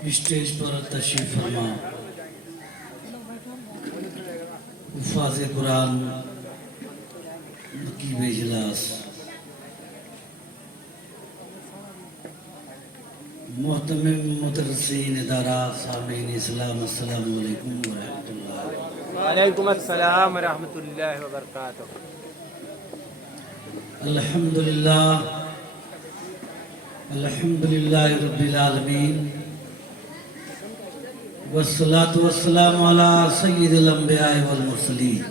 Stage पर तशरीफ फरमा हुफ़ाज़ कुरान नकीब इजलास मोहतमिम मुदर्रिसीन इदारा सामीन इस्लाम अस्सलामु अलैकुम व रहमतुल्लाह। वालेकुम अस्सलाम व रहमतुल्लाहि व बरकातुहू। अल्हम्दुलिल्लाह अल्हम्दुलिल्लाहि रब्बिल आलमीन वस्सलातु वस्सलामु अला सय्यिदिल अंबिया वल मुरसलीन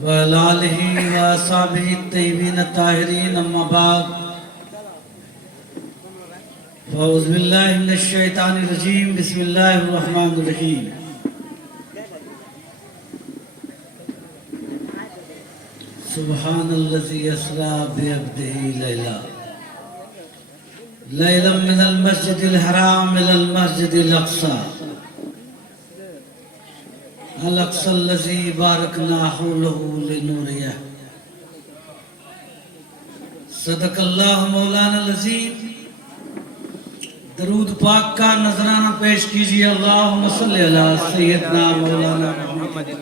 व अला आलिहि व अस्हाबिहि तय्यबीन ताहिरीन अम्मा बाद फ़अऊज़ु बिल्लाहि मिनश शैतानिर रजीम बिस्मिल्लाहिर रहमानिर रहीम। सुब्हानल्लज़ी अस्रा बिअब्दिही लैलन मिनल मस्जिदिल हराम इलल मस्जिदिल अक़सा अल-अक़सल्लज़ी बारकना हौलहू लिनूरियह। सदक़ल्लाहु मौलाना अज़ीम। दरूद पाक का नजराना पेश कीजिए। अल्लाहुम्मा सल्लि अला सय्यदना मौलाना मुहम्मदिन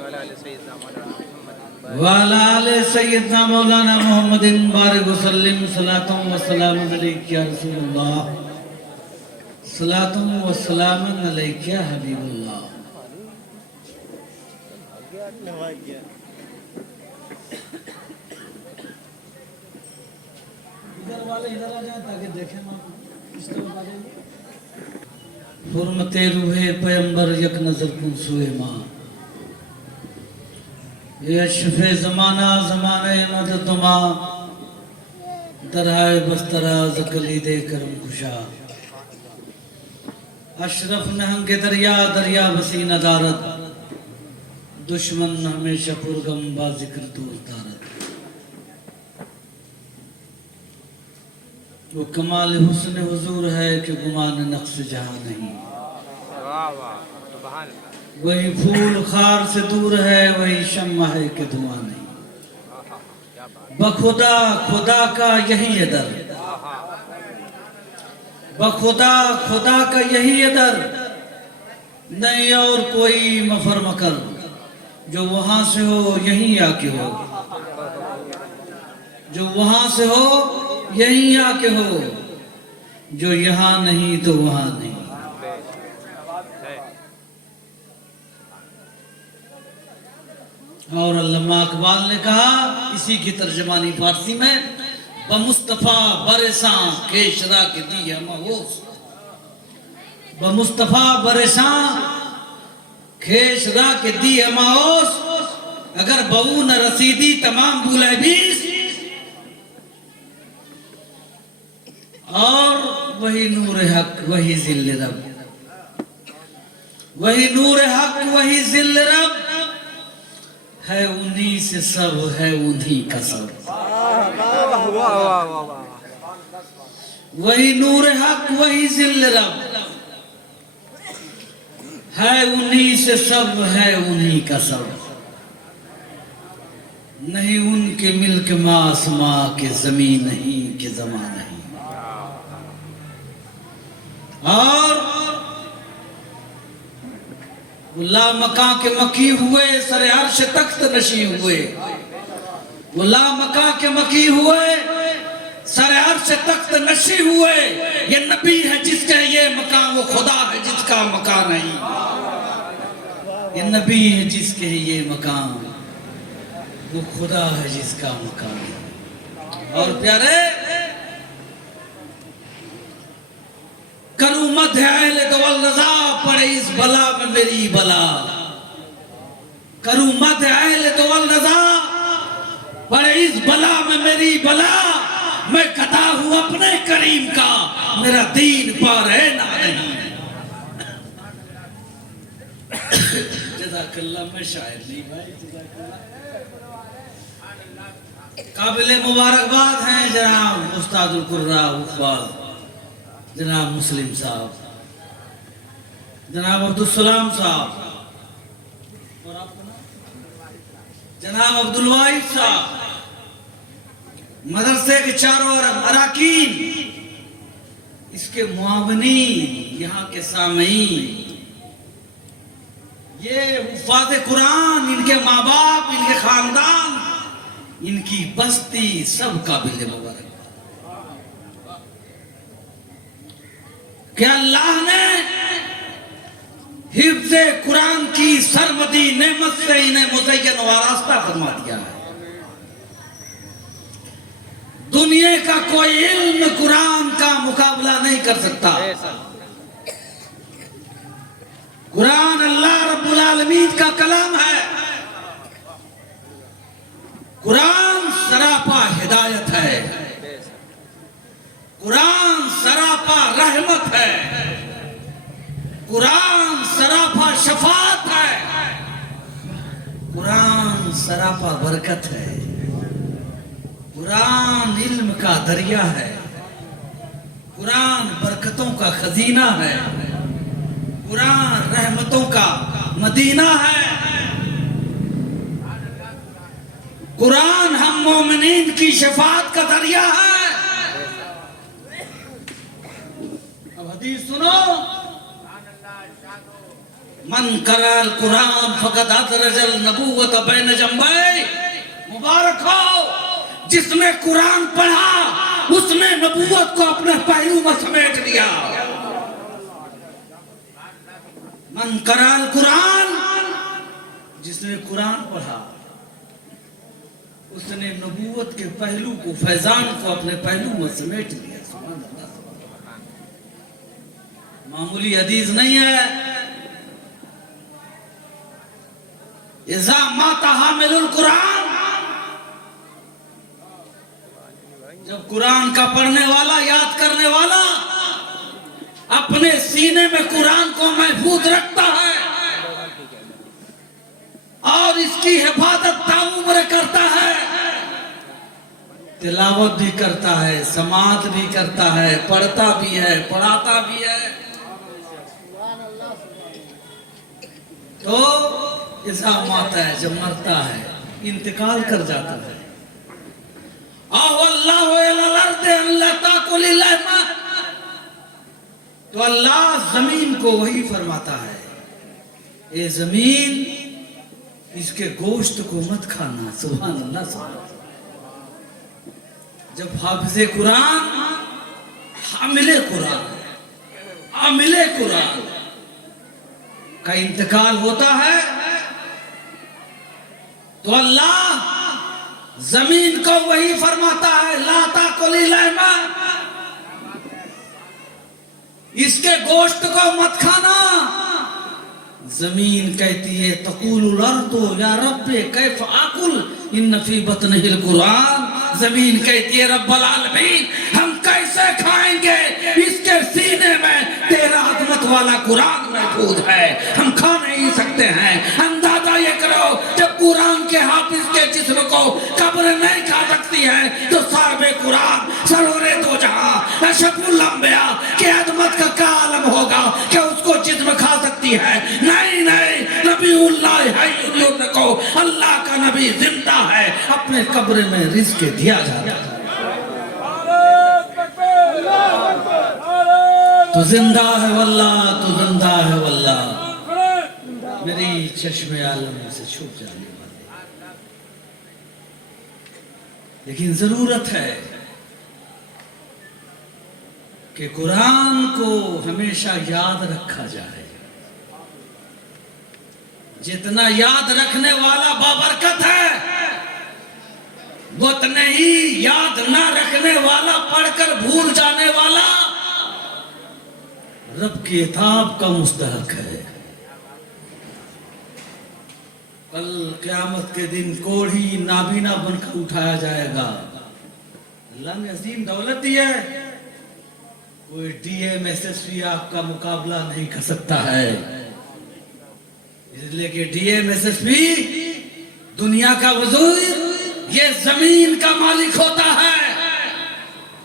व अला आले सय्यदना मौलाना मुहम्मदिन बारिक वसल्लिम सलातुम व सलामुन अलैका या रसूलल्लाह सलातुम व सलामुन अलैका या हबीबल्लाह। इधर वाले इधर आ जाए ताकि देखें ना किस तरफ आ जाएंगे। हुर्मते रूहे पैगंबर यक नजर कुन सुए माँ ये अशफ़े ज़माना ज़माने मददुमा दरहाए बस्तरा ज़कली दे करम खुशा अशरफ नहंगे दरिया दरिया बसी नदारत दुश्मन हमेशा पुरगम बा जिक्र दूर दारत। वो कमाल हुस्न हुजूर है कि गुमान नक्श जहां नहीं। वही फूल खार से दूर है वही शम्मा है कि धुआं नहीं। बखुदा खुदा का यही अदर बखुदा खुदा का यही अदर नहीं और कोई मफर मकर जो वहां से हो यहीं आके हो जो वहां से हो यहीं आके हो जो यहाँ नहीं तो वहां नहीं। और अल्लामा इकबाल ने कहा इसी की तर्जमानी फारसी में बमुस्तफा बरसा केशरा के दी हमहोश बमुस्तफा बरसा केशरा के दी हमहोश अगर बहू न रसीदी तमाम बुलाए बीस। और वही नूर हक वही जिल्ल रब वही नूर हक वही जिल्ल रब है उन्हीं से सब है उन्हीं का सब। वही नूर हक वही जिल्ल रब है उन्हीं से सब है उन्हीं का सब। नहीं उनके मिल्क माँ आसमां के जमीन नहीं के जमा नहीं। और ला मका के मकी हुए सरे अर्श तख्त नशी हुए। वो ला मका के मकी हुए सरे अर्श तख्त नशी हुए। ये नबी है जिसका ये मकान वो खुदा है जिसका मकान नहीं। ये नबी है जिसके ये मकान वो खुदा है जिसका मकान नहीं। और प्यारे करूं मध्य अहले दौल रजा पड़े इस बला में मेरी बला। करूं मध्य अहले दौल रजा पड़े इस बला में मेरी बला। मैं कदा हूं अपने करीम का मेरा दीन पर है ना नहीं। जज़ाकल्लाह। मैं शायर नहीं भाई काबिल मुबारकबाद हैं जनाब उस्तादुल कुर्रा हुफ़ाज़ जनाब मुस्लिम साहब जनाब अब्दुल सलाम साहब और आपका नाम जनाब अब्दुल वाहिद साहब मदरसे के चारों ओर अराकीन इसके के मुआवनी, यहाँ के सामईन, ये हुफ़ाज़ कुरान, इनके माँ बाप, इनके खानदान, इनकी बस्ती, सब काबिल मुबारक। क्या अल्लाह ने हिफ्ज़े कुरान की सरमदी नेमत से इन्हें मुज़य्यन व आरास्ता फरमा दिया है। दुनिया का कोई इल्म कुरान का मुकाबला नहीं कर सकता। कुरान अल्लाह रब्बुल आलमीन का कलाम है। कुरान सरापा हिदायत है, कुरान सरापा रहमत है, कुरान सरापा शफात है, कुरान सरापा बरकत है, कुरान इल्म का दरिया है, कुरान बरकतों का खजीना है, कुरान रहमतों का मदीना है। कुरान हम मोमिनीन की शफात का दरिया है। अब हदीस सुनो, मन करल कुरान फकत अदरजल नबूवत बैन जंबै। मुबारक हो जिसने कुरान पढ़ा, उसने नबूवत को अपने पहलू में समेट लिया। मन करल कुरान, जिसने कुरान पढ़ा, उसने नबूवत के पहलू को, फैजान को अपने पहलू में समेट लिया। सुभान अल्लाह। मामूली हदीस नहीं है। इज़ा माता हामिलुल कुरान, जब कुरान का पढ़ने वाला, याद करने वाला अपने सीने में कुरान को महफूज रखता है और इसकी हिफाजत ताउम्र करता है, तिलावत भी करता है, समात भी करता है, पढ़ता भी है, पढ़ाता भी है, तो ऐसा माता है जब मरता है, इंतकाल कर जाता है। तो अल्लाह जमीन को वही फरमाता है, ए जमीन, इसके गोश्त को मत खाना। सुभान अल्लाह। सुभान अल्लाह। जब हाफिज़े कुरान, हामिले कुरान, आमिले कुरान का इंतकाल होता है, तो अल्लाह जमीन को वही फरमाता है, ला ताकुली लहमा, इसके गोश्त को मत खाना। जमीन कहती है, तक़ूलुल अर्दु या रब्बे कैफ आकुल इन्न फी बतनिहिल कुरान। जमीन कहती है, रब्बुल आलमीन, हम कैसे खाएंगे, इसके सीने में तेरा अज़मत वाला कुरान महफूज है, हम खा नहीं सकते हैं। अंदाजा ये करो, जब कुरान के हाफिज के जिस्म को कब्र नहीं खा सकती है, तो साहिबे कुरान, सरोरे दो जहां, अशरफुल अंबिया के अज़मत का क्या आलम होगा कि उसको जिस्म खा सकती है। नहीं नहीं, नबीउल्लाह हय्युन को, अल्लाह का नबी जिंदा है, अपने कब्र में रिज़्क़ दिया जाता है। तो जिंदा है वल्लाह, तो जिंदा है वल्लाह, मेरी चश्मे आलम से छुप जाने वाले। लेकिन जरूरत है कि कुरान को हमेशा याद रखा जाए। जितना याद रखने वाला बाबरकत है, उतने ही याद ना रखने वाला, पढ़कर भूल जाने वाला रब की इताब का मुस्तहक है। कल क़यामत के दिन कोढ़ी नाबीना बनकर उठाया जाएगा। अल्लाह ने अजीम दौलत दी है, कोई डीएम एसएसपी आपका मुकाबला नहीं कर सकता है, इसलिए कि डीएम एसएसपी दुनिया का वज़ीर, ये जमीन का मालिक होता है।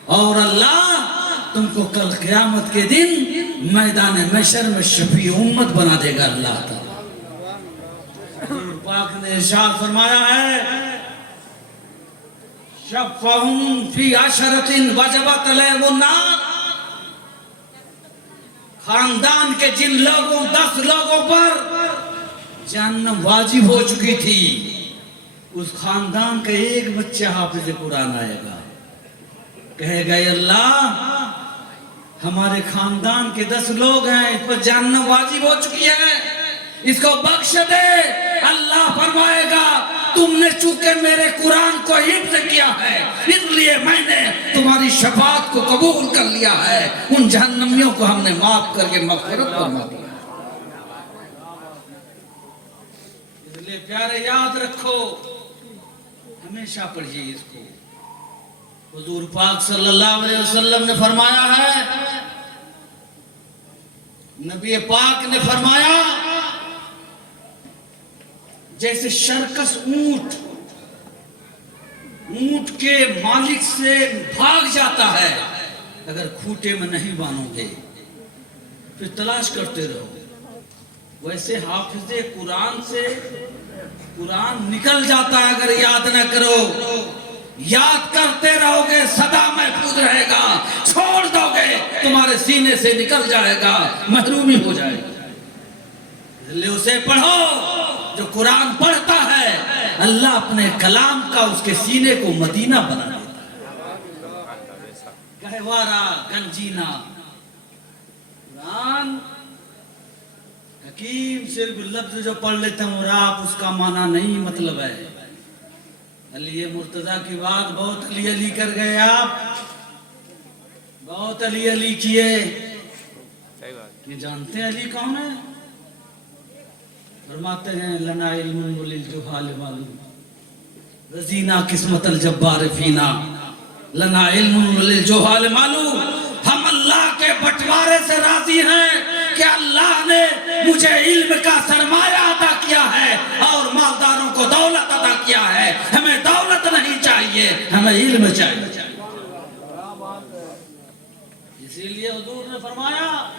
और अल्लाह तुमको कल क़यामत के दिन मैदान महशर में शफी उम्मत बना देगा। अल्लाह ताला पाक ने इरशाद फरमाया है, शफ़अहुम फी अशरतिन वजबत अलैहिमुन नार, खानदान के जिन लोगों 10 लोगों पर जहन्नम वाजिब हो चुकी थी, उस खानदान का एक बच्चा हाफिज कुरान आएगा, कहेगा अल्लाह हमारे खानदान के 10 लोग हैं, इस पर जहन्नम वाजिब हो चुकी है, इसको बख्श दे। अल्लाह फरमाएगा तुमने चूंकि मेरे कुरान को हिफ्ज़ किया है, इसलिए मैंने तुम्हारी शफाअत को कबूल कर लिया है। उन जहन्नमियों को हमने माफ करके मग़फ़िरत फरमा दिया। इसलिए प्यारे याद रखो, हमेशा पढ़िए इसको। हुजूर पाक सल्लल्लाहु अलैहि वसल्लम ने फरमाया है, नबी पाक ने फरमाया, जैसे शर्कस ऊंट के मालिक से भाग जाता है, अगर खूंटे में नहीं बांधोगे फिर तलाश करते रहो, वैसे हाफिज़े कुरान से कुरान निकल जाता है अगर याद न करो। याद करते रहोगे सदा महफूज रहेगा, छोड़ दोगे तुम्हारे सीने से निकल जाएगा, महरूमी हो जाएगा। इसलिए उसे पढ़ो, जो कुरान पढ़ता है अल्लाह अपने कलाम का उसके सीने को मदीना बना देता है। गहवारा गंजीना कुरान हकीम सिर्फ लफ्ज जो पढ़ लेते हैं और आप उसका माना नहीं मतलब है। अली मुर्तजा की बात बहुत अली अली कर गए आप, बहुत अली अली किए। ये जानते हैं अली कौन है? फरमाते हैं लना इल्मुन वलिल जुहाल मालूम रजीना किस्मत अल जब्बार फीना, लना इल्मुन वलिल जुहाल मालूम। हम अल्लाह के बंटवारे से राजी हैं कि अल्लाह ने मुझे इल्म का सरमाया अता किया है और मालदारों को दौलत अता किया है। हमें दौलत नहीं चाहिए, हमें इल्म चाहिए। इसीलिए हुजूर ने फरमाया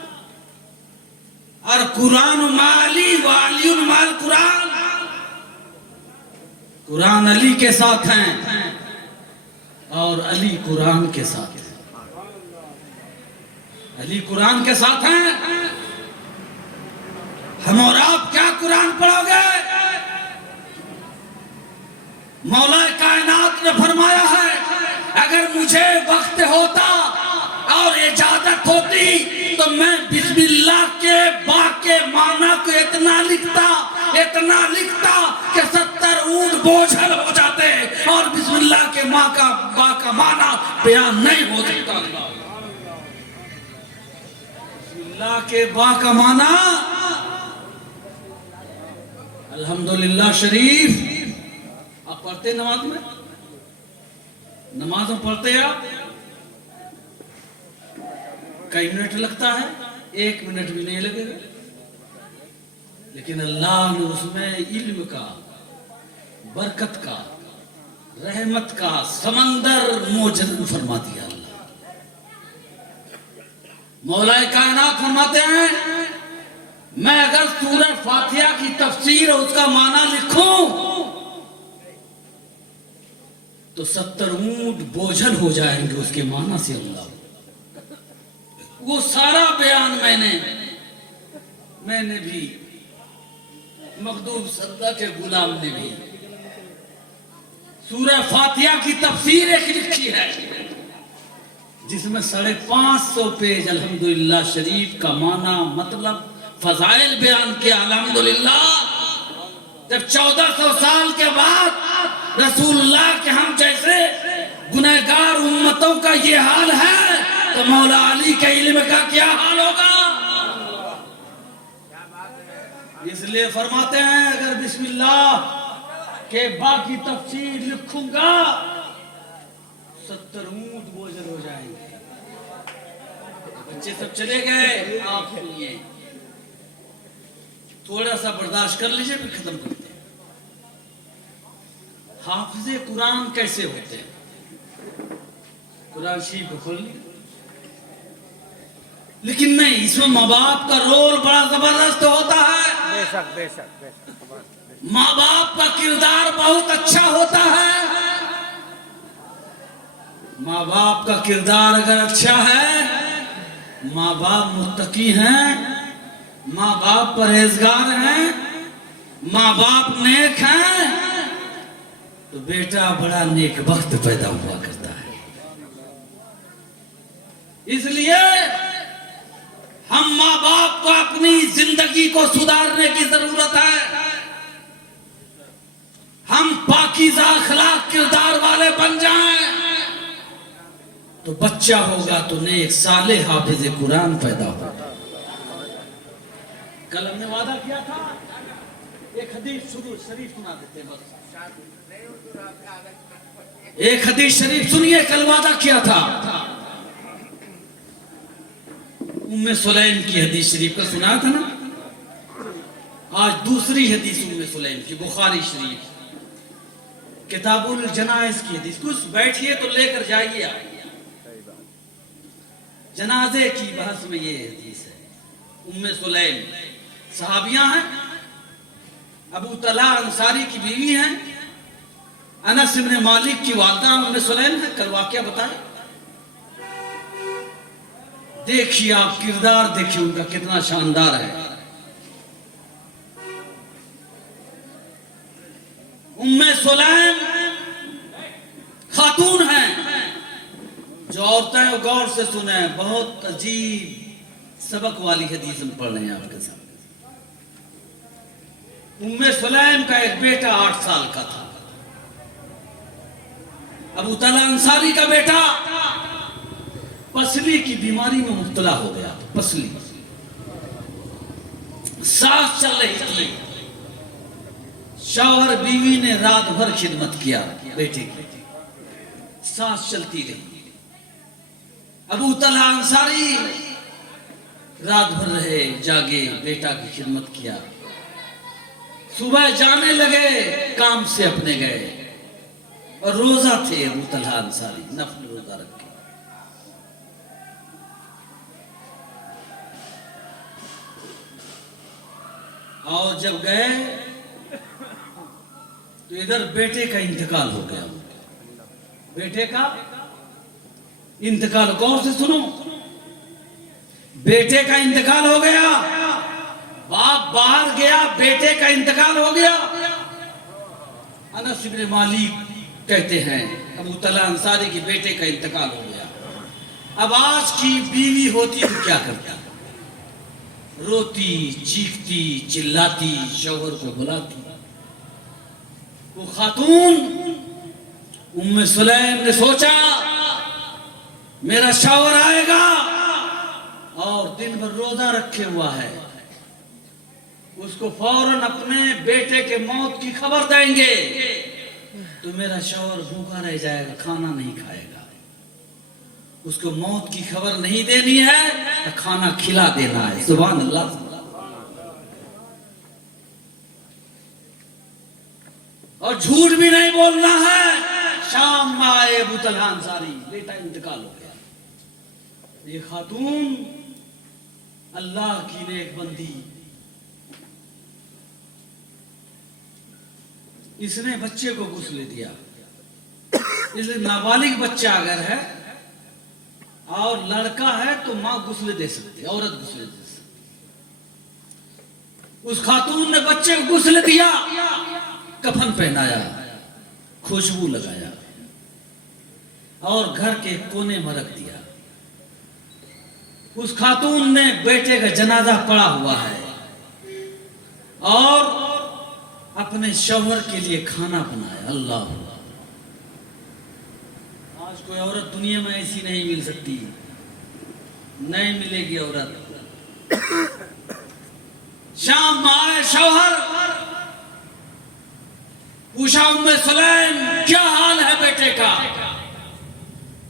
और कुरान माली वालियुन माल कुरान, कुरान अली के साथ हैं और अली कुरान के साथ हैं। अली कुरान के साथ हैं। हम और आप क्या कुरान पढ़ोगे? मौला कायनात ने फरमाया है, अगर मुझे वक्त होता और इजाजत होती तो मैं बिस्मिल्लाह के बा के माना को इतना लिखता कि 70 ऊंट बोझल हो जाते और बिस्मिल्लाह के माँ का बा का माना बयान नहीं हो सकता। बिस्मिल्लाह के बा का माना अल्हम्दुलिल्लाह शरीफ आप पढ़ते नमाज में, नमाज में पढ़ते आप, कई मिनट लगता है, 1 मिनट भी नहीं लगेगा, लेकिन अल्लाह ने उसमें इल्म का, बरकत का, रहमत का समंदर मौजूद फरमा दिया। अल्लाह मौला कायनात फरमाते हैं, मैं अगर सूरह फातिहा की तफसीर और उसका माना लिखूं तो 70 ऊंट बोझल हो जाएंगे उसके माना से। अल्लाह वो सारा बयान मैंने भी, मखदूम सद्दा के गुलाम ने भी सूरह फातिहा की तफसीर एक लिखी है जिसमें 550 पेज अल्हम्दुलिल्लाह शरीफ का माना मतलब फजाइल बयान किया। अल्हम्दुलिल्लाह जब 1400 साल के बाद रसूलुल्लाह के हम जैसे गुनहगार उम्मतों का ये हाल है तो मौला अली के इल्म का क्या हाल होगा। इसलिए फरमाते हैं अगर बिस्मिल्लाह के बाकी तफसीर लिखूंगा 70 ऊंट बोझल हो जाएंगे। बच्चे सब चले गए, आप सुनिए, थोड़ा सा बर्दाश्त कर लीजिए फिर खत्म करते हैं। हाफिज़े कुरान कैसे होते हैं? कुरान शरीफ को खोल लिया, लेकिन नहीं, इसमें माँ बाप का रोल बड़ा जबरदस्त होता है। बेशक बेशक बेशक। माँ बाप का किरदार बहुत अच्छा होता है। माँ बाप का किरदार अगर अच्छा है, माँ बाप मुत्तकी हैं, माँ बाप परहेजगार हैं, माँ बाप नेक हैं, तो बेटा बड़ा नेक वक्त पैदा हुआ करता है। इसलिए हम माँ बाप को अपनी जिंदगी को सुधारने की जरूरत है। हम पाकीज़ा अखलाक किरदार वाले बन जाएं तो बच्चा होगा तो नेक साले हाफिज कुरान पैदा होगा। कल हमने वादा किया था, एक हदीस शुरू शरीफ सुना देते हैं बस। एक हदीस शरीफ सुनिए, कल वादा किया था। उम्मे सुलैम की हदीस शरीफ का सुना था ना। आज दूसरी हदीस उम्मे सुलैम की, बुखारी शरीफ किताबुल जनाइज की हदीस। कुछ बैठिए तो लेकर जाइए आप। जनाजे की बहस में ये हदीस है। उम्मे सुलैम सहाबियां हैं, अबू तला अंसारी की बीवी हैं, अनस इब्न मालिक की वालदा उम्मे सुलैम है। कल वाकया बताए, देखिए आप किरदार देखिए उनका कितना शानदार है। उम्मे सुलैम खातून हैं, जो औरतें गौर से सुने, बहुत अजीब सबक वाली हदीस हम पढ़ रहे हैं आपके सामने। उम्मे सुलैम का एक बेटा 8 साल का था। अबू तला अंसारी का बेटा पसली की बीमारी में मुब्तला हो गया। पसली, सांस चल रही थी। शौहर बीवी ने रात भर खिदमत किया बेटे की, सांस चलती रही। अबू तला अंसारी रात भर रहे, जागे, बेटा की खिदमत किया। सुबह जाने लगे, काम से अपने गए, और रोजा थे अबू तला अंसारी, नफल रोजा रखे। और जब गए तो इधर बेटे का इंतकाल हो गया। बेटे का इंतकाल, गौर से सुनो, बेटे का इंतकाल हो गया। बाप बाहर गया, बेटे का इंतकाल हो गया। अनस इब्न मालिक कहते हैं अबू तला अंसारी के बेटे का इंतकाल हो गया। अब आज की बीवी होती तो क्या करता? रोती, चीखती, चिल्लाती, शौहर को बुलाती। वो खातून उम्मे सुलैम ने सोचा मेरा शौहर आएगा और दिन भर रोजा रखे हुआ है, उसको फौरन अपने बेटे के मौत की खबर देंगे तो मेरा शौहर भूखा रह जाएगा, खाना नहीं खाएगा। उसको मौत की खबर नहीं देनी है, तो खाना खिला देना है। सुभान अल्लाह। और झूठ भी नहीं बोलना है। शाम में आए अबू तलहा अंसारी, बेटा इंतकाल हो गया। ये खातून अल्लाह की नेक बंदी, इसने बच्चे को गुस्ल दिया। इसलिए नाबालिग बच्चा अगर है और लड़का है तो मां गुस्ल दे सकती है, औरत गुस्ल दे सकती। उस खातून ने बच्चे को गुस्ल दिया, कफन पहनाया, खुशबू लगाया और घर के कोने में रख दिया। उस खातून ने बेटे का जनाजा पड़ा हुआ है और अपने शौहर के लिए खाना बनाया। अल्लाह, आज कोई औरत दुनिया में ऐसी नहीं मिल सकती, नहीं मिलेगी औरत। शाम में आए शौहर, पूछा उम्मे सुलैम क्या हाल है बेटे का?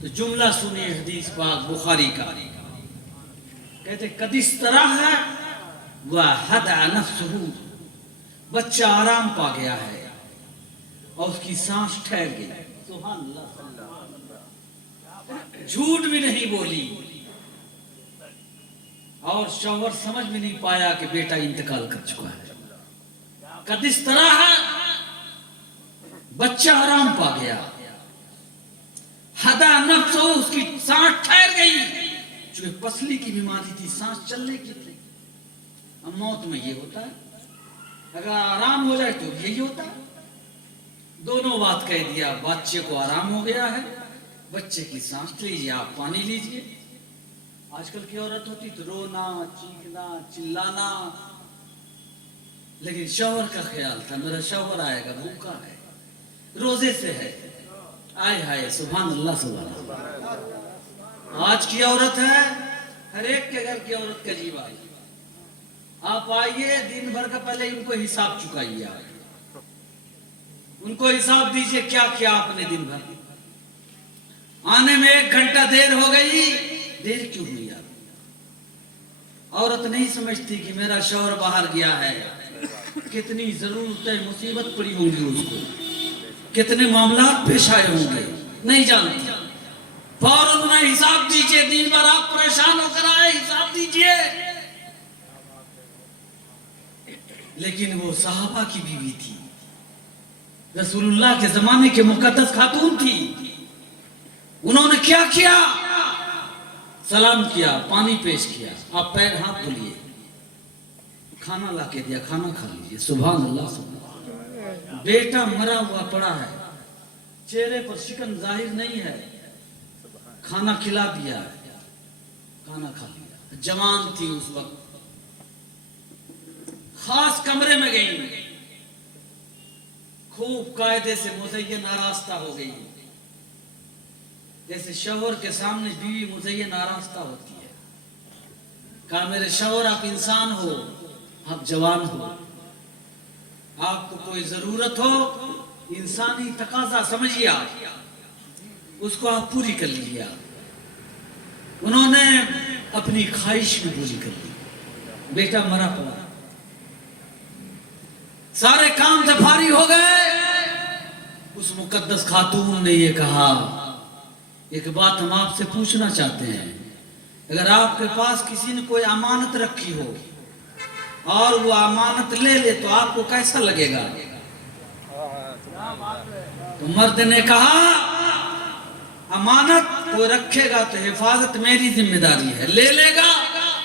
तो जुमला सुनिए हदीस पाक बुखारी का। कहते कदिस तरह है वह हदा नफ्सहू, बच्चा आराम पा गया है और उसकी सांस ठहर गई। सुभान अल्लाह। झूठ भी नहीं बोली और शौहर समझ भी नहीं पाया कि बेटा इंतकाल कर चुका है। कदिस तरह है, बच्चा आराम पा गया। हदा नफ्सहू, उसकी सांस ठहर गई। उसको एक पसली की बीमारी थी, सांस चलने की थी। अब मौत में ये होता है, अगर आराम हो जाए तो यही होता है। दोनों बात कह दिया, बच्चे को आराम हो गया है, बच्चे की सांस लीजिए, आप पानी लीजिए। आजकल की औरत होती तो रोना, चीखना, चिल्लाना, लेकिन शौहर का ख्याल था मेरा शौहर आएगा, भूखा है, रोजे से है। आय हाय, सुभान अल्लाह, सुभान अल्लाह। आज की औरत है, हर एक के घर की औरत का जीव आई। आप आइए, दिन भर का पहले उनको हिसाब चुकाइए, आप उनको हिसाब दीजिए क्या किया आपने दिन भर। आने में 1 घंटा देर हो गई, देर क्यों हुई? औरत नहीं समझती कि मेरा शौहर बाहर गया है, कितनी जरूरतें मुसीबत पड़ी होंगी उसको, कितने मामला पेश आए होंगे, नहीं जानती। फौरन उन्हें हिसाब दीजिए, दिन भर आप परेशान होकर आए, हिसाब दीजिए। लेकिन वो सहाबा की बीवी थी, रसूलुल्लाह के जमाने के मुकद्दस खातून थी। उन्होंने क्या किया? सलाम किया, पानी पेश किया, आप पैर हाथ धुलिए, खाना ला के दिया, खाना खा लीजिए। सुभान अल्लाह, सुभान। बेटा मरा हुआ पड़ा है, चेहरे पर शिकन जाहिर नहीं है, खाना खिला दिया, खाना खा लिया। जवान थी उस वक्त, खास कमरे में गई, खूब कायदे से मुज़य्यन आरास्ता हो गई, जैसे शौहर के सामने बीवी मुज़य्यन आरास्ता होती है। कहा मेरे शौहर, आप इंसान हो, आप जवान हो, आपको कोई जरूरत हो, इंसानी तकाजा समझिए आप, उसको आप पूरी कर लीजिए। उन्होंने अपनी ख्वाहिश भी पूरी कर ली। बेटा मरा पड़ा, सारे काम से फारिग हो गए। उस मुकद्दस खातून ने ये कहा, एक बात हम आपसे पूछना चाहते हैं, अगर आपके पास किसी ने कोई अमानत रखी हो और वो अमानत ले ले तो आपको कैसा लगेगा? तो मर्द ने कहा, अमानत कोई रखेगा तो हिफाजत मेरी जिम्मेदारी है, ले लेगा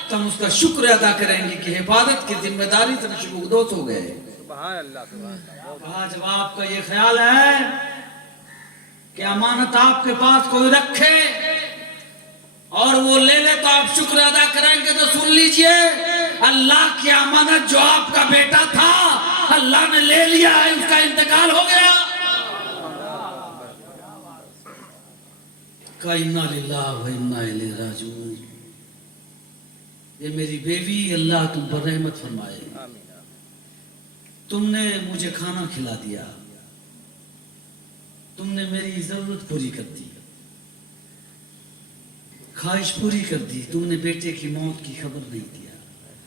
तो हम उसका शुक्र अदा करेंगे कि हिफाजत की जिम्मेदारी से नशबुगदोस हो गए। कहा जब आपका ये ख्याल है कि अमानत आपके पास कोई रखे और वो ले ले तो आप शुक्र अदा करेंगे, तो सुन लीजिए, अल्लाह की अमानत जो आपका बेटा था अल्लाह ने ले लिया है, उसका इंतकाल हो गया। इन्ना लिल्लाहि व इन्ना इलैहि राजिऊन। ये मेरी बेवी, अल्लाह तुम पर रहमत फरमाए। तुमने मुझे खाना खिला दिया, तुमने मेरी जरूरत पूरी कर दी, ख्वाहिश पूरी कर दी। तुमने बेटे की मौत की खबर नहीं दिया,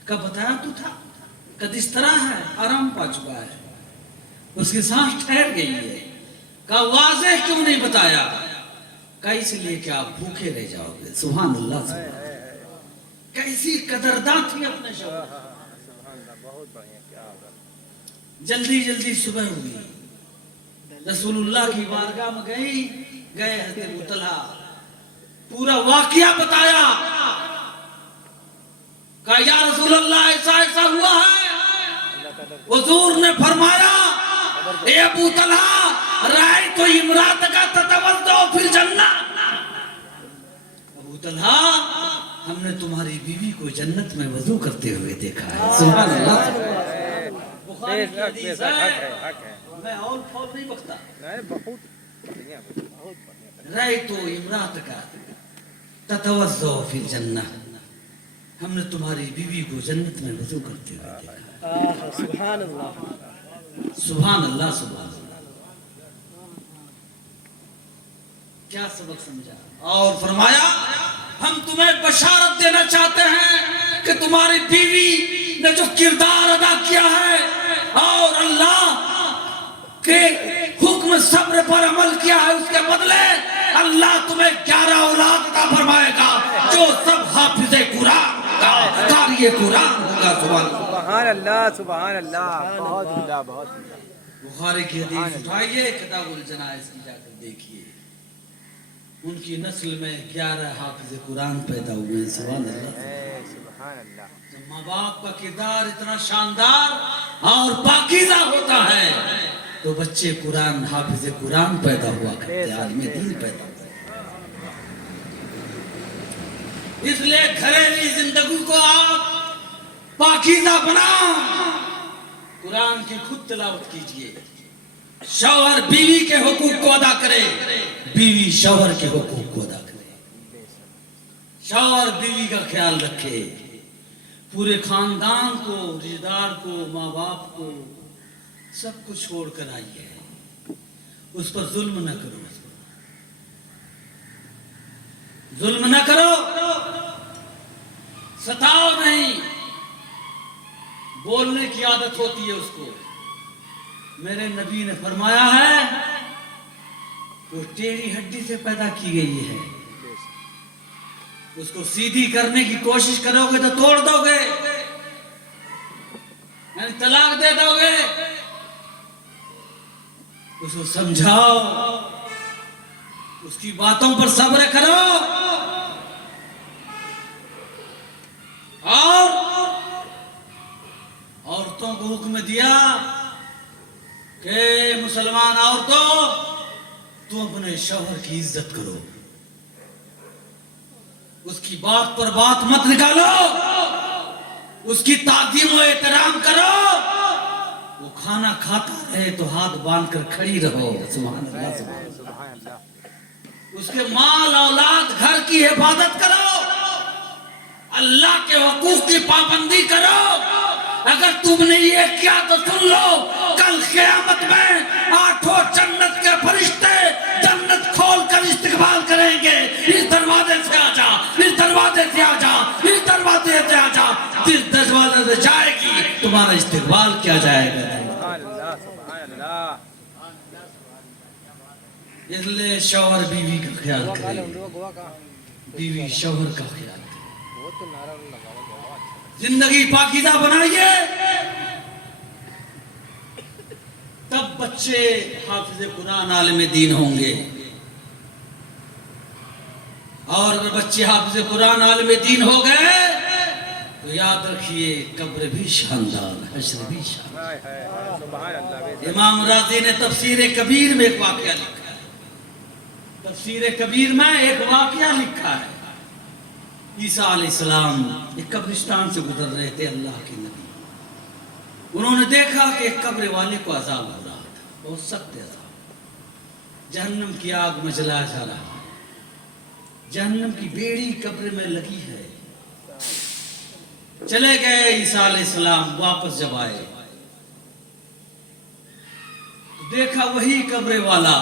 कब बताया तो था, कद इस तरह है, आराम पा चुका है, उसकी सांस ठहर गई है। का वाज़ेह क्यों नहीं बताया? का इसलिए कि आप भूखे रह जाओगे। सुभान अल्लाह, कैसी कदरदान थी अपने शौहर। जल्दी जल्दी सुबह हुई, रसूलुल्लाह की बारगाह में गए हज़रत अबू तलहा, पूरा वाकया बताया। कहा या रसूलल्लाह ऐसा ऐसा हुआ है। हुजूर ने फरमाया, ए अबू तलहा, राय तो इमरात का ततवज्जो फिल जन्नत। अबू तलहा, हमने तुम्हारी बीवी को जन्नत में वजू करते हुए देखा है। सुभान अल्लाह। बुखारी की हदीस है, मैं और फौल नहीं बकता। राय तो इमरात का ततवज्जो फिल जन्नत, हमने तुम्हारी बीवी को जन्नत में वजू करते हुए देखा। सुभान अल्लाह, सुभान अल्लाह, सुभान अल्लाह। क्या सबक समझा? और फरमाया, हम तुम्हें बशारत देना चाहते हैं कि तुम्हारी बीवी ने जो किरदार अदा किया है और अल्लाह के हुक्म सब्र पर अमल किया है, उसके बदले अल्लाह तुम्हें 11 औलाद अता फरमाएगा, जो सब हाफिज़े कुरान का कारी कुरान होगा। सुभान अल्लाह, सुभान अल्लाह, बहुत उम्दा, बहुत उम्दा। बुखारी की हदीस उठाइए, किताबुल जनाइज़ की जाकर देखिए। उनकी नस्ल में 11 हाफिज कुरान पैदा हुए। सुभान अल्लाह। सुभान अल्लाह। जब माँ बाप का किरदार इतना शानदार और पाकीज़ा होता है तो बच्चे कुरान हाफिज कुरान पैदा हुआ करते, आलिम दीन पैदा होते। इसलिए घरेलू जिंदगी को आप पाकीज़ा बनाओ, कुरान की खुद तिलावत कीजिए। शौहर बीवी के हुकूक को अदा करे, बीवी शौहर के हुकूक को अदा करे। शौहर बीवी का ख्याल रखे, पूरे खानदान को, रिश्तेदार को, माँ बाप को, सबको छोड़ कर आइए। उस पर जुल्म न करो, जुल्म न करो, सताओ नहीं। बोलने की आदत होती है उसको। मेरे नबी ने फरमाया है वो टेढ़ी हड्डी से पैदा की गई है, उसको सीधी करने की कोशिश करोगे तो तोड़ दोगे, यानी तलाक दे दोगे। उसको समझाओ, उसकी बातों पर सब्र करो और औरतों को हुक्म दिया कि मुसलमान औरतों तुम अपने शौहर की इज्जत करो, उसकी बात पर बात मत निकालो, उसकी ताज़ीम व एहतराम करो। वो खाना खाता रहे तो हाथ बांध कर खड़ी रहो। सुभान अल्लाह, सुभान अल्लाह। उसके माल औलाद घर की हिफाजत करो, अल्लाह के हुकूक की पाबंदी करो। अगर तुमने ये किया तो सुन लो, कल क़यामत में 8 जन्नत के फरिश्ते जन्नत खोल कर इस्तकबाल करेंगे। इस दरवाजे से आ जा, इस दरवाजे से आ जा, इस दरवाजे से आ जा। जिस दरवाजे से जाएगी तुम्हारा इस्तकबाल किया जाएगा। इसलिए शौहर बीवी का ख्याल करे, बीवी शौहर का ख्याल करे। जिंदगी पाकीज़ा बनाइए, तब बच्चे हाफिज कुरान आलिम दीन होंगे। और अगर बच्चे हाफिज कुरान आलिम दीन हो गए तो याद रखिए कब्र भी शानदार, हश्र भी शानदार। इमाम राज़ी ने तफसीर कबीर में एक वाकया लिखा है, तफसीर कबीर में एक वाकया लिखा है। ईसा अलैहिस्सलाम एक कब्रिस्तान से गुजर रहे थे, अल्लाह के नबी। उन्होंने देखा कि एक कब्र वाले को अज़ाब हो रहा था, बहुत सख्त अज़ाब। जहन्नम की आग में जलाया जा रहा है, जहन्नम की बेड़ी कब्र में लगी है। चले गए ईसा अलैहिस्सलाम, वापस जब आए तो देखा वही कब्र वाला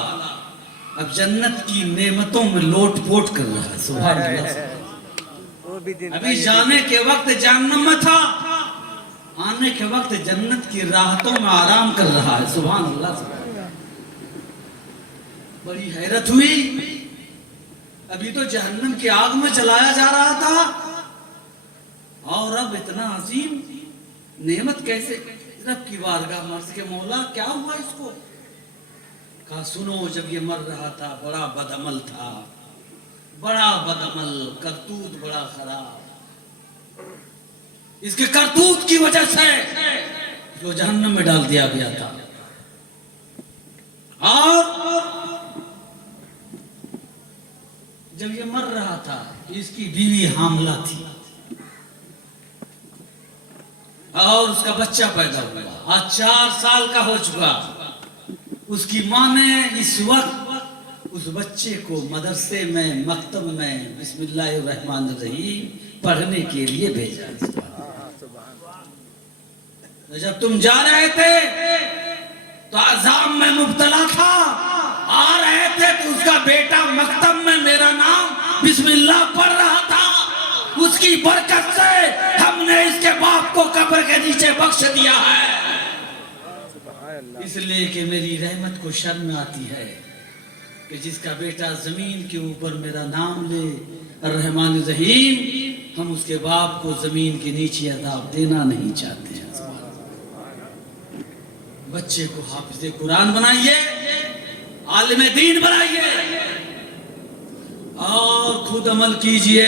अब जन्नत की नेमतों में लोट-पोट कर रहा है। सुभान अल्लाह। अभी जाने के वक्त जहन्नम में था, आने के वक्त जन्नत की राहतों में आराम कर रहा है। सुभान अल्लाह। बड़ी हैरत हुई, अभी तो जहन्नम की आग में जलाया जा रहा था और अब इतना अजीम नेमत कैसे। रब की बारगाह में अर्ज़ के मौला क्या हुआ इसको? कहा सुनो, जब ये मर रहा था बड़ा बदअमल था, बड़ा बदअमल, करतूत बड़ा खराब। इसके करतूत की वजह से जो जहन्नम में डाल दिया गया था। और जब ये मर रहा था इसकी बीवी हामला थी और उसका बच्चा पैदा हुआ, आज 4 साल का हो चुका। उसकी माँ ने इस वक्त उस बच्चे को मदरसे में, मकतब में बिस्मिल्लाहिर्रहमानिर्रहीम पढ़ने के लिए भेजा। तो जब तुम जा रहे थे तो अज़ाब में मुब्तला था, आ रहे थे तो उसका बेटा मकतब में मेरा नाम बिस्मिल्लाह पढ़ रहा था। उसकी बरकत से हमने इसके बाप को कब्र के नीचे बख्श दिया है। इसलिए कि मेरी रहमत को शर्म आती है कि जिसका बेटा जमीन के ऊपर मेरा नाम ले रहमान रहीम, हम उसके बाप को जमीन के नीचे अज़ाब देना नहीं चाहते हैं। बच्चे को हाफिज़ कुरान बनाइए, आलिम दीन बनाइए। और खुद अमल कीजिए,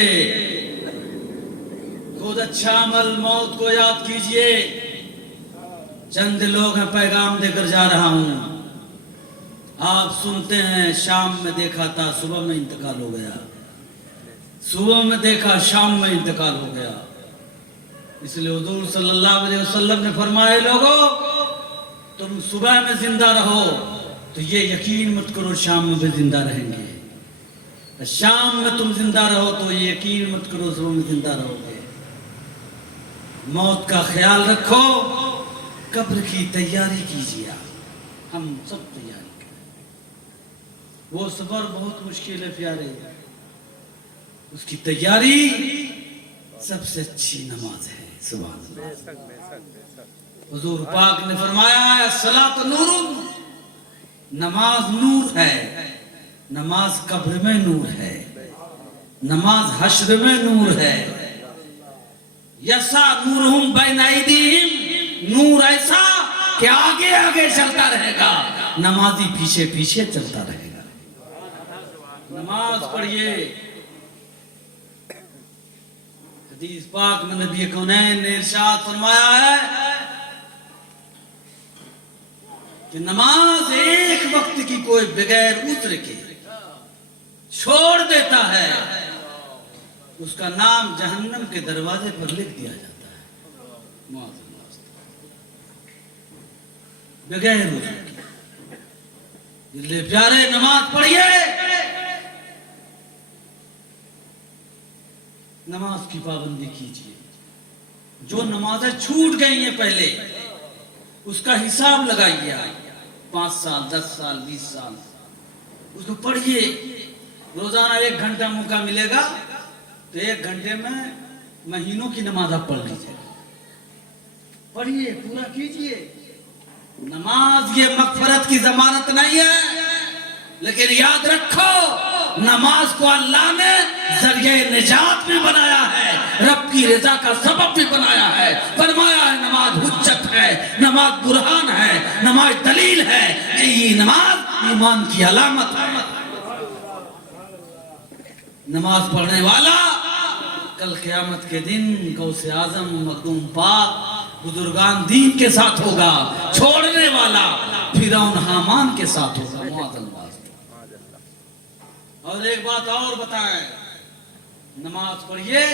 खुद अच्छा अमल, मौत को याद कीजिए। चंद लोग हैं, पैगाम देकर जा रहा हूं। आप सुनते हैं, शाम में देखा था, सुबह में इंतकाल हो गया, सुबह में देखा, शाम में इंतकाल हो गया। इसलिए हुजूर सल्लल्लाहु अलैहि वसल्लम ने फरमाया, लोगों तुम सुबह में जिंदा रहो तो ये यकीन मत करो शाम में भी जिंदा रहेंगे, शाम में तुम जिंदा रहो तो ये यकीन मत करो सुबह में जिंदा रहोगे। मौत का ख्याल रखो, कब्र की तैयारी कीजिए। हम सब तैयारी करें। वो सफर बहुत मुश्किल है प्यारे, उसकी तैयारी सबसे अच्छी नमाज है। सुभान अल्लाह। हुजूर पाक ने फरमाया है, सलात नूरुन, नमाज नूर है, नमाज कब्र में नूर है, नमाज हश्र में नूर है। यसा नूरुहुम बैन ऐदीहिम, नूर ऐसा कि आगे आगे चलता रहेगा, नमाजी पीछे पीछे चलता रहेगा। नमाज पढ़िए। हदीस पाक में नबी कौनैन ने इरशाद फरमाया है कि नमाज एक वक्त की कोई बगैर उज्र के छोड़ देता है, उसका नाम जहन्नम के दरवाजे पर लिख दिया जाता है, बगैर उज्र के। इसलिए प्यारे नमाज पढ़िए, नमाज की पाबंदी कीजिए। जो नमाजें छूट गई हैं पहले, उसका हिसाब लगाइए। 5 साल 10 साल 20 साल उसको पढ़िए। रोजाना 1 घंटा मौका मिलेगा तो 1 घंटे में महीनों की नमाज आप पढ़ लीजिए, पढ़िए, पूरा कीजिए। नमाज ये मगफरत की जमानत नहीं है, लेकिन याद रखो नमाज को अल्लाह ने जरिए निजात भी बनाया है, रब की रजा का सबब भी बनाया है। फरमाया है नमाज हुज्जत है, नमाज बुरहान है, नमाज दलील है, ये नमाज ईमान की अलामत है। नमाज पढ़ने वाला कल क़यामत के दिन गौसे आजम मखदूम पाक बुजुर्गान दीन के साथ होगा, छोड़ने वाला फिरौन हामान के साथ होगा। और एक बात और बताएं, नमाज पढ़िए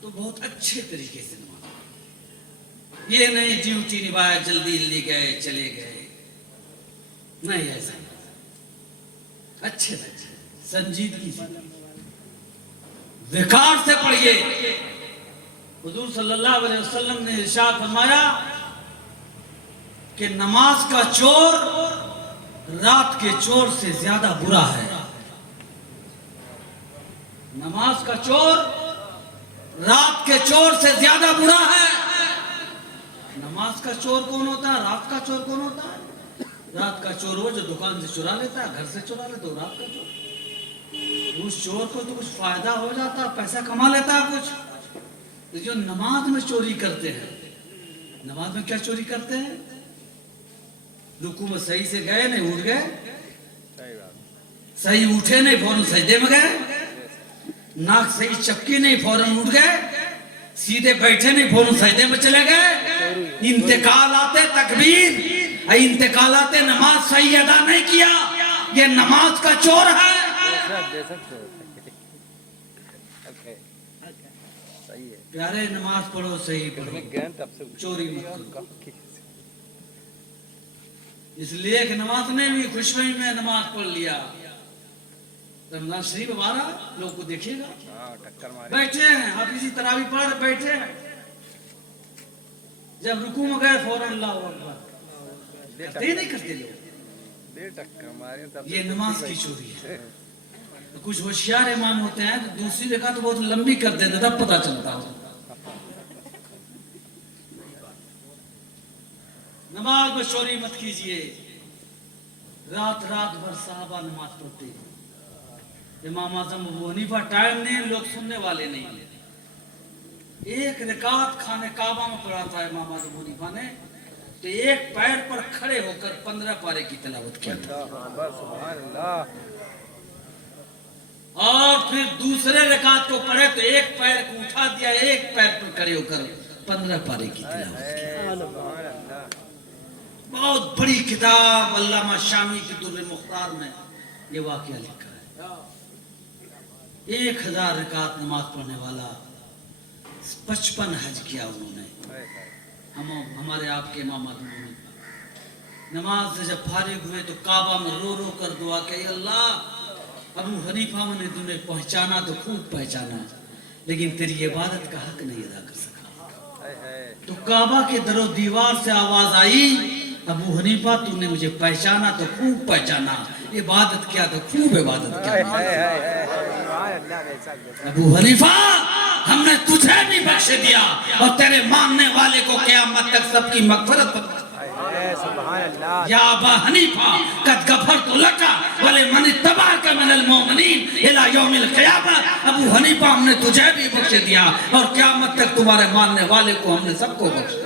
तो बहुत अच्छे तरीके से नमाज, ये नहीं ड्यूटी निभाया, जल्दी ले गए चले गए, नहीं ऐसा, अच्छे से संजीदगी से विकार से पढ़िए। हुजूर सल्लल्लाहु अलैहि वसल्लम ने इरशाद फरमाया कि नमाज का चोर रात के चोर से ज्यादा बुरा है। नमाज का चोर रात के चोर से ज्यादा बुरा है। नमाज का चोर कौन होता है? रात का चोर कौन होता है? रात का चोर वो जो दुकान से चुरा लेता है, घर से चुरा लेता है, रात का चोर। उस चोर को तो कुछ फायदा हो जाता है, पैसा कमा लेता है कुछ। तो जो नमाज में चोरी करते हैं, नमाज में क्या चोरी करते हैं? रुकू में सही से गए नहीं, उठ गए, सही उठे नहीं, फौरन सजदे में गए, नाक सही चपकी नहीं, फौरन उठ गए, सीधे बैठे नहीं, फौरन सजदे में चले गए। इंतकाल आते तकबीर, इंतकाल आते नमाज सही अदा नहीं किया, ये नमाज का चोर है। प्यारे नमाज पढ़ो, सही पढ़ो, चोरी मत करो। इसलिए कि नमाज ने भी खुशबू में नमाज पढ़ लिया। रमजान शरीफ हमारा लोग को देखिएगा, बैठे हैं आप इसी तरह भी पढ़ बैठे हैं, जब रुकू में गए फौरन अल्लाहु अकबर करते ही नहीं करते लोग। ये नमाज की चोरी है। तो कुछ होशियार इमाम होते हैं तो दूसरी जगह तो बहुत लंबी कर देते, तब पता चलता हो। नमाज में चोरी मत कीजिए। रात रात भर साहबा नमाज पढ़ते, इमाम आजम अबू हनीफा टाइम नहीं, लोग सुनने वाले नहीं। एक रकात खाने काबा में पढ़ा था इमाम आजम अबू हनीफा ने, तो एक पैर पर खड़े होकर 15 पारे की तिलावत की। और फिर दूसरे रकात को पढ़े तो एक पैर को उठा दिया, एक पैर पर खड़े होकर 15 पारे की तिलावत की। बहुत बड़ी किताब अल्लामा शामी की दुर्र मुख्तार में ये वाकया लिखा है। 1000 रकात नमाज पढ़ने वाला 55 हज किया उन्होंने। हमारे आपके इमाम अबू हनीफा नमाज से जब फारिग हुए तो काबा में रो रो कर दुआ की, अल्लाह अबू हनीफा मैंने तुम्हें पहचाना तो खूब पहचाना, लेकिन तेरी इबादत का हक नहीं अदा कर सका। तो काबा के दरो दीवार से आवाज आई, अबू हनीफा तूने मुझे पहचाना तो खूब पहचाना, इबादत क्या तो खूब इबादत क्या। अबू हनीफा हमने तुझे भी बख्श दिया और तेरे मानने वाले को क़यामत तक सबकी मग़फ़िरत। या अबा हनीफा कद गफ़रतु लका वले मन इत्तबअका मिनल मोमिनीन इला यौमिल क़ियामा। अबू हनीफा हमने तुझे भी बख्श दिया और क़यामत तक तुम्हारे मानने वाले को हमने सबको बख्श दिया।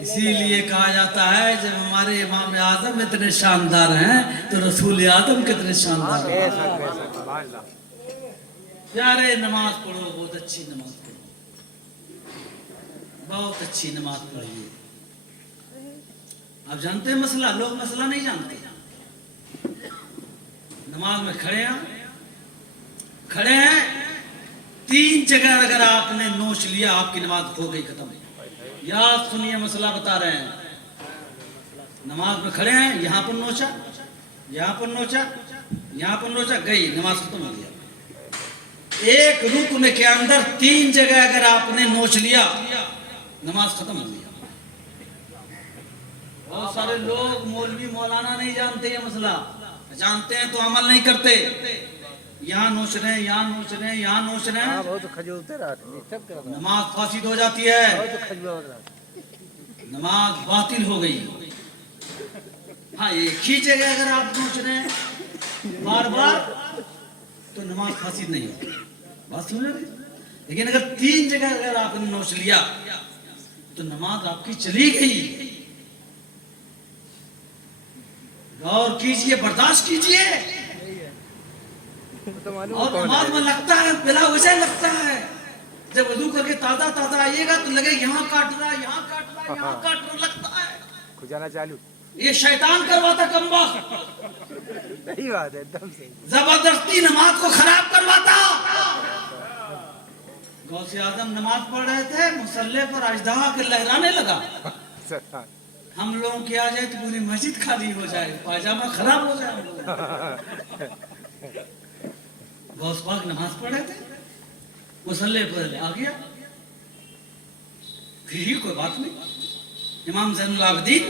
इसीलिए कहा जाता है जब हमारे इमाम आजम इतने शानदार हैं तो रसूल आदम कितने शानदार हैं। प्यारे नमाज पढ़ो, बहुत अच्छी नमाज पढ़ो, बहुत अच्छी नमाज पढ़िए। आप जानते हैं मसला, लोग मसला नहीं जानते। नमाज में खड़े हैं 3 जगह अगर आपने नोच लिया आपकी नमाज हो गई, खत्म। याद सुनिए, मसला बता रहे हैं। नमाज में खड़े हैं, यहाँ पर नोचा, यहाँ पर नोचा, यहाँ पर नोचा, गई नमाज खत्म हो गया। एक रुकन के अंदर 3 जगह अगर आपने नोच लिया नमाज खत्म हो गया। बहुत सारे लोग मौलवी मौलाना नहीं जानते ये मसला, जानते हैं तो अमल नहीं करते। यहाँ नोच रहे हैं, यहाँ नोच रहे हैं, यहाँ नोच रहे हैं, नमाज फासिद हो जाती है, नमाज बातिल हो गई। हाँ, एक ही जगह अगर आप नोच रहे हैं बार बार तो नमाज फासिद नहीं होती, बात समझ रहे। लेकिन अगर 3 जगह अगर आपने नोच लिया तो नमाज आपकी चली गई। गौर कीजिए, बर्दाश्त कीजिए। और नमाज में लगता है बिला वजह लगता है। जब वजू करके ताजा आइएगा तो लगे यहाँ काट रहा, यहाँ काट रहा, यहाँ काट रहा, लगता है खुजाना चालू। ये शैतान करवाता कम्बा, सही बात है, एकदम सही। जबरदस्ती नमाज को खराब करवाता। गौसे आजम नमाज पढ़ रहे थे, मुसल्ले पर अजदहा के लहराने लगा। हम लोगों की आ जाए तो पूरी मस्जिद खाली हो जाए, पायजामा खराब हो जाए। गौस पाक नमाज पढ़ रहे थे, मुसल्ले पर आ गया, फिर कोई बात नहीं। इमाम ज़ैनुल आबिदीन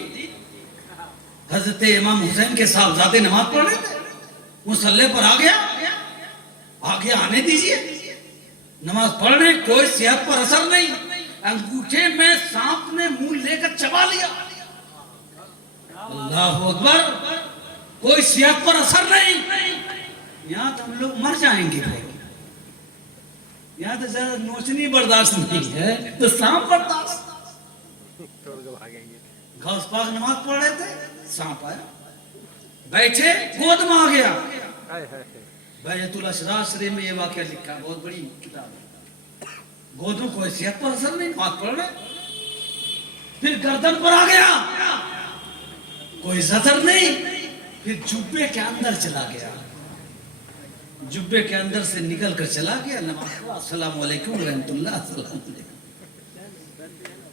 हजरत इमाम हुसैन के साहबजादे नमाज पढ़ रहे थे, मुसल्ले पर आ गया, आगे आने दीजिए, नमाज पढ़ रहे, कोई सेहत पर असर नहीं। अंगूठे में सांप ने मुंह लेकर चबा लिया। अल्लाह अकबर, कोई सेहत पर असर नहीं। यहाँ तो हम लोग मर जाएंगे भाई। यहाँ तो जरा नोचनी बर्दाश्त नहीं है तो सांप बर्दाश्त। गौस पाक नमाज पढ़ रहे थे, सांप आया, बैठे, गोद में आ गया। बैतुल अशरार शरीफ में ये वाकया लिखा है, बहुत बड़ी किताब है। गोद में कोई सेहत पर असर नहीं, नमाज पढ़ रहे। फिर गर्दन पर आ गया, कोई असर नहीं। फिर जुब्बे के अंदर चला गया, जुब्बे के अंदर से निकल कर चला गया। नमाज अस्सलाम वालेकुम रहमतुल्लाह, अस्सलाम वालेकुम।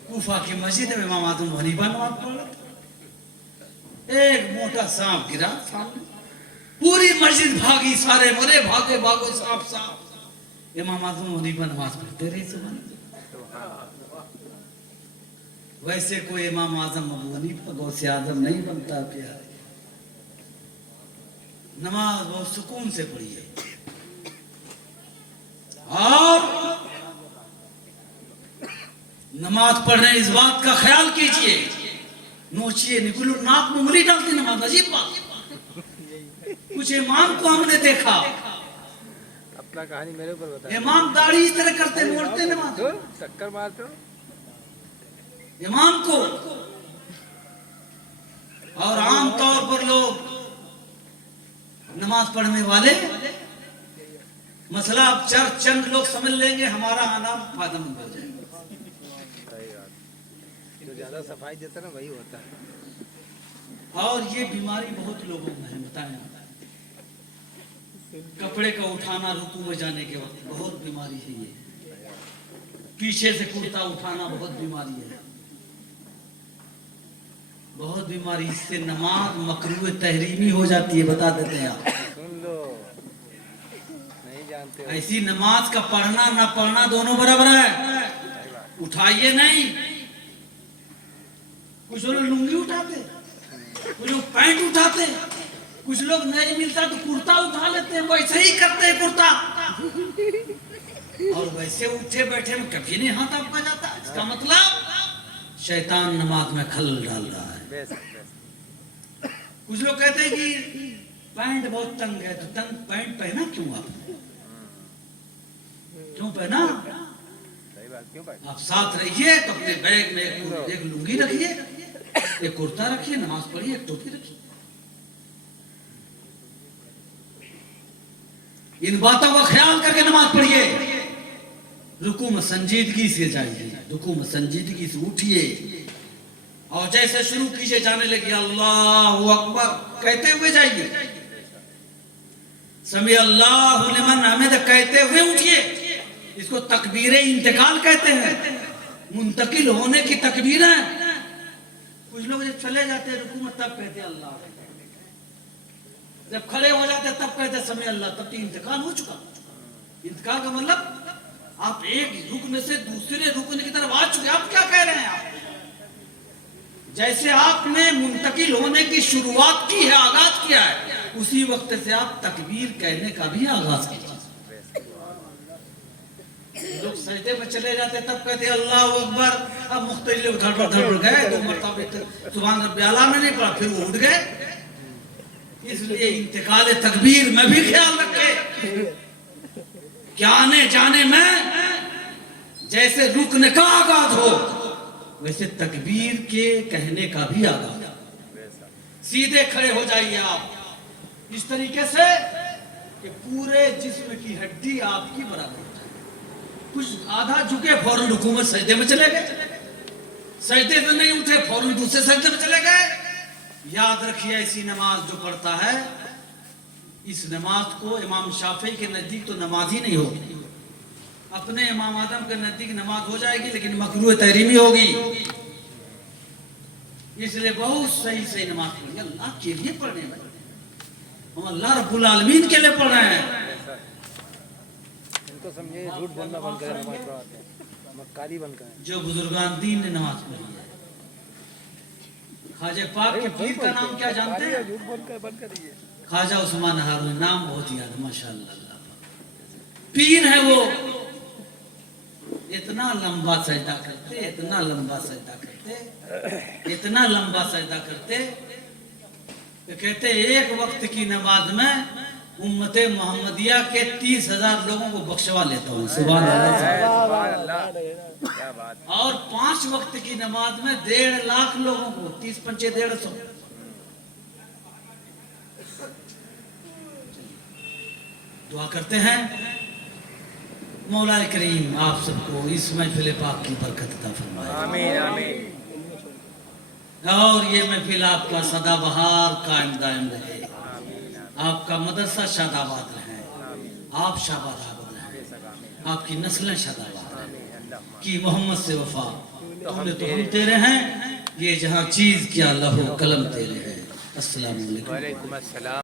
कूफा की मस्जिद में इमाम आजम हनीफा नमाज पढ़ रहे थे, एक मोटा सांप गिरा सामने, पूरी मस्जिद भागी, सारे मरे, भागो भागो, सांप सांप। इमाम आजम हनीफा नमाज पढ़ते रहे। सुभान वैसे कोई इमाम आजम अबू हनीफा गौसे आजम नहीं बनता प्यारे। नमाज बहुत सुकून से पढ़िए और नमाज पढ़ने इस बात का ख्याल कीजिए, नोचिए, निकुल नाक में उंगली डालते नमाज। अजीब बात, कुछ इमाम को हमने देखा, अपना कहानी मेरे ऊपर बता। इमाम दाढ़ी इस तरह करते, मोड़ते नमाज, चक्कर मारते हो। इमाम को। और आम तौर पर लोग नमाज पढ़ने वाले, मसला अब चंद लोग समझ लेंगे, हमारा आना फायदेमंद हो जाएगा। जो ज्यादा सफाई देता ना वही होता है। और ये बीमारी बहुत लोगों में है, बताएं। कपड़े का उठाना रुकू में जाने के वक्त बहुत बीमारी है ये। पीछे से कुर्ता उठाना बहुत बीमारी है, बहुत बीमारी। इससे नमाज मकरूह तहरीमी हो जाती है, बता देते हैं आप। सुन लो, नहीं जानते हो। ऐसी नमाज का पढ़ना ना पढ़ना दोनों बराबर है। उठाइए नहीं। कुछ लोग लुंगी उठाते, कुछ लोग पैंट उठाते, कुछ लोग नहीं मिलता तो कुर्ता उठा लेते हैं, वैसे ही करते हैं कुर्ता। और वैसे उठे बैठे में कभी नहीं हाथ आपका जाता। इसका मतलब शैतान नमाज में खलल डाल रहा है। कुछ लोग कहते हैं कि पैंट बहुत तंग है, तो तंग पैंट पहना क्यों आपने? क्यों पहना? सही बात, क्यों भाई? आप साथ रहिए तो अपने बैग में एक लुंगी रखिए, एक कुर्ता रखिए, नमाज पढ़िए, एक टोपी रखिए। इन बातों का ख्याल करके नमाज पढ़िए। रुकू में संजीदगी से जाइए, रुकू में संजीदगी से उठिए। और जैसे शुरू कीजिए जाने लगे अल्लाहु अकबर कहते हुए जाइए, समी अल्लाहु लिमन हमिद कहते हुए उठिए। इसको तकबीरे इंतकाल कहते हैं, मुंतकिल होने की तकबीर है। कुछ लोग जब चले जाते हैं रुकू में तब कहते अल्लाह, जब खड़े हो जाते तब कहते समय अल्लाह, तब तो इंतकाल हो चुका। इंतकाल का मतलब आप एक रुकन से दूसरे रुकन की तरफ आ चुके। आप क्या कह रहे हैं? आप जैसे आपने मुंतकिल होने की शुरुआत की है, आगाज किया है, उसी वक्त से आप तकबीर कहने का भी आगाज कीजिए। लोग सजदे में चले जाते तब कहते अल्लाह अकबर। अब मुख्तलिफ लोग धड़पड़ गए, दो मरतबा सुभान रब्बिल आला में नहीं पढ़ा, फिर वो उठ गए। इसलिए इंतकाल तकबीर में भी ख्याल रखे कि आने जाने में जैसे रुकने का आगाज हो, वैसे तकबीर के कहने का भी आगाज। सीधे खड़े हो जाइए आप इस तरीके से कि पूरे जिस्म की हड्डी आपकी बराबर हो जाए। कुछ आधा झुके फौरन रुकू में सजदे में चले गए, सजदे से नहीं उठे फौरन दूसरे सजदे में चले गए। याद रखिए ऐसी नमाज जो पढ़ता है, इस नमाज को इमाम शाफी के नजदीक तो नमाज ही नहीं होगी। अपने इमाम आदम के नजदीक नमाज हो जाएगी, लेकिन मकरूह तहरीमी होगी। इसलिए बहुत सही सही नमाज पढ़िए। अल्लाह के लिए पढ़ने में, हम अल्लाह रब्बुल आलमीन के लिए पढ़ रहे हैं। इनको समझिए झूठ बोलना बंद करें, नमाज पढ़ाते हैं, मक्कारी बंद करें। जो बुजुर्गान दीन ने नमाज पढ़ी है, ख्वाजा पाक के पीर का नाम क्या जानते हैं? झूठ बोलकर बंद करिए। ख्वाजा उस्मान हारून, नाम बहुत याद है माशाअल्लाह। पीर है वो, इतना लंबा सजदा करते, इतना लंबा सजदा करते, इतना लंबा सजदा करते कि कहते एक वक्त की नमाज में उम्मते मोहम्मदिया के 30,000 लोगों को बख्शवा लेता हूँ। सुभान अल्लाह। क्या बात। और 5 वक्त की नमाज में 1.5 लाख लोगों को, 30 पंचे 150। दुआ करते हैं मौला करीम आप सबको इस महफिल पाक की बरकत अता फरमाए। आमीन आमीन। और ये महफिल आपका सदाबहार कायम दायम रहे, आपका मदरसा शादाबाद रहे, आप शादाबाद रहे, आपकी नस्लें शादाबाद रहे, कि मोहम्मद से वफा तुमने तो हम तेरे हैं, ये जहाँ चीज किया लहू कलम तेरे हैं। अस्सलाम वालेकुम। वालेकुम अस्सलाम।